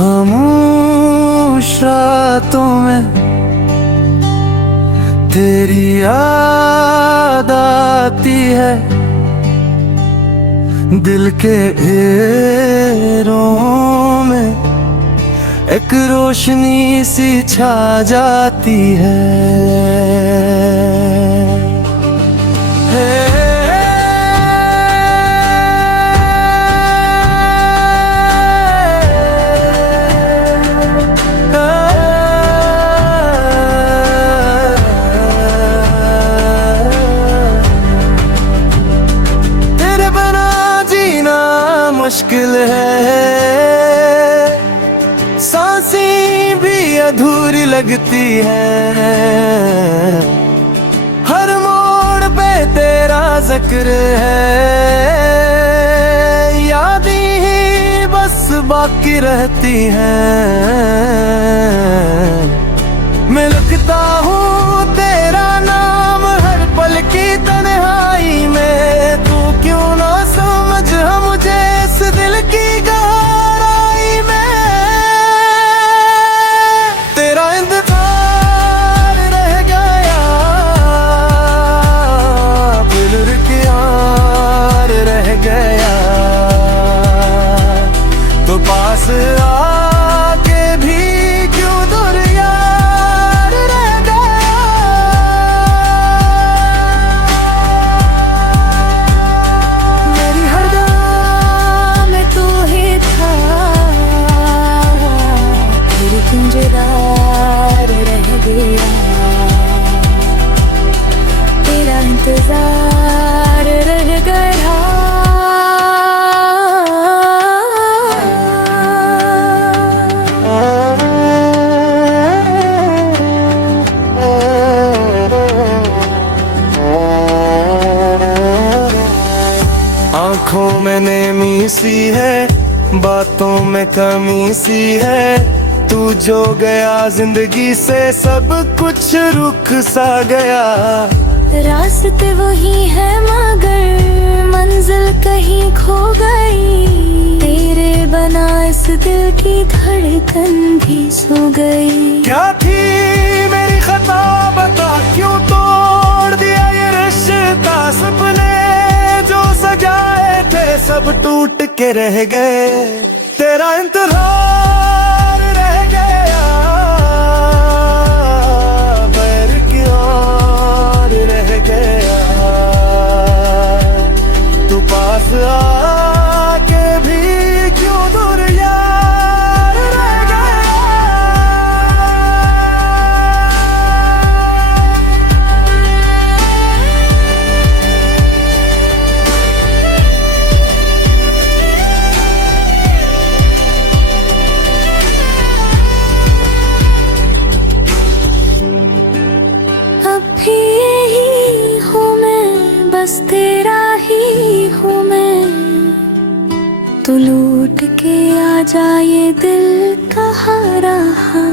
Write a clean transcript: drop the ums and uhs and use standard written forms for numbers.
खामोश रातों में तेरी याद आती है, दिल के घेरों में एक रोशनी सी छा जाती है। तेरे बिना जीना मुश्किल है, सांसें भी अधूरी लगती है। हर मोड़ पे तेरा जिक्र है, यादें ही बस बाकी रहती हैं। मैं लिखता हूँ तेरा नाम हर पल की तन्हाई में, तू क्यों ना समझ मुझे इस दिल की गहराई में। तेरा इंतजार रह गया, दिल के यार रह गया, तो पास आके भी क्यों दूर यार रह गया। मेरी हर दुआ में तू ही था, फिर कुंजदार रह गया। तेरा इंतजार रह गया। आँखों में नेमी सी है, बातों में कमी सी है, तू जो गया जिंदगी से सब कुछ रुक सा गया। रास्ते वही है मगर मंजिल कहीं खो गई, तेरे बना इस दिल की धड़कन भी सो गई। क्या थी मेरी खता बता, क्यों तोड़ दिया ये रिश्ता। सपने जो सजाए थे सब टूट के रह गए, तेरा इंतजार रह गया, बैर की ओर रह गया, तू पास आके भी क्यों दूर यार रह गया। अब भी यही हूँ मैं, बस तेरा ही हूँ मैं। तू लूट के आ जा, ये दिल कहाँ रहा।